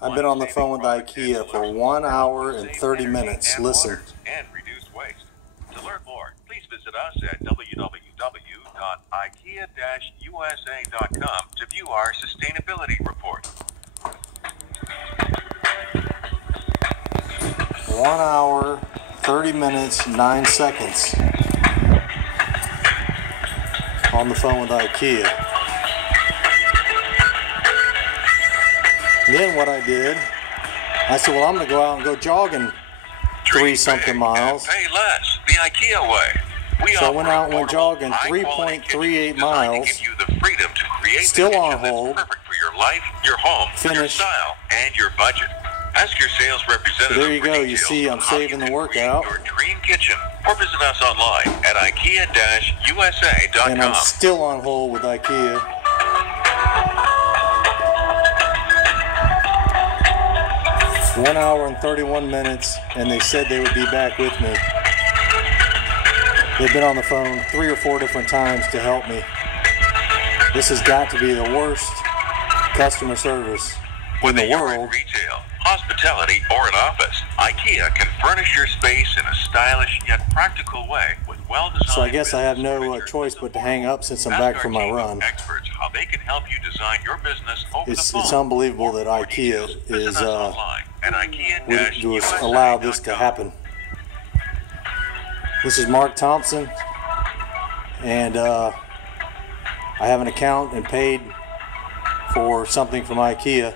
I've been on the phone with Ikea for 1 hour and 30 minutes. Listen. And reduce waste. To learn more, please visit us at www.ikea-usa.com to view our sustainability report. 1 hour, 30 minutes, 9 seconds on the phone with Ikea. Then what I did, I said, well, I'm going to go out and go jogging 3-something miles. Pay less, the Ikea way. So I went out and went jogging 3.38 miles, still on hold, perfect for your life, your home, your style, and your budget. Ask your sales representative. So there you go. You see, I'm saving the workout. Your dream kitchen, or visit us online at ikea-usa.com. And I'm still on hold with Ikea. One hour and 31 minutes, and they said they would be back with me. They've been on the phone 3 or 4 different times to help me. This has got to be the worst customer service in the world. Retail, hospitality, or an office, Ikea can furnish your space in a stylish yet practical way with well-designed. So I guess I have no choice but to hang up since I'm back from my run. Experts, how they can help you design your business over the phone. It's unbelievable that Ikea is would allow this to happen. This is Mark Thompson, and I have an account and paid for something from Ikea,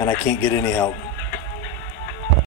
and I can't get any help.